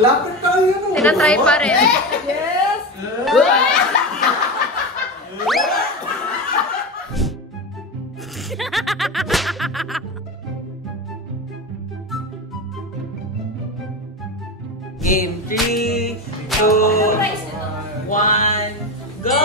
Lapit tayo, no? Tinatry pa rin. Yes! In 3, 2, 1, go!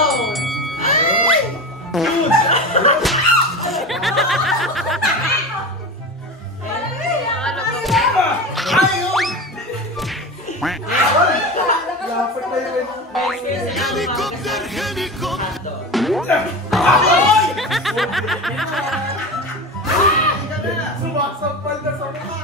Lapit tayo. Helicopter, helicopter! Sumasampal na sa mukha.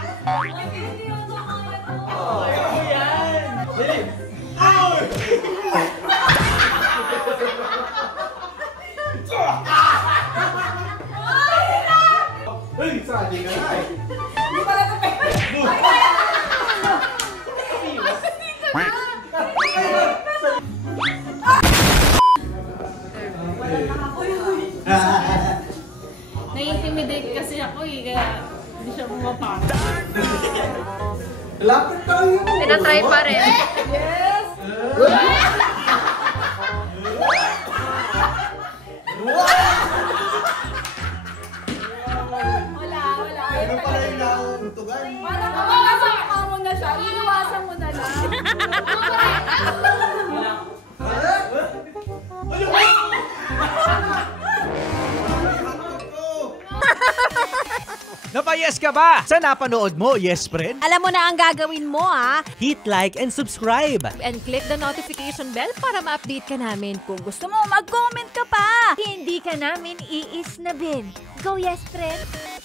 Uy, sali ka na eh. Hindi pala ito Nai-intimidate kasi ako eh, kaya hindi siya pumapasok. Lapit tayo, no? Tinatry pa rin. Yes! Wala. Ano pala yung nauuntugan? Parang nasa mukha mo na siya. Iniwasan mo na lang. Napayes ka ba sa napanood mo, yes friend? Alam mo na ang gagawin mo, ha? Hit like and subscribe. And click the notification bell para ma-update ka namin. Kung gusto mo, mag-comment ka pa. Hindi ka namin iisnabin. Go, yes, friend!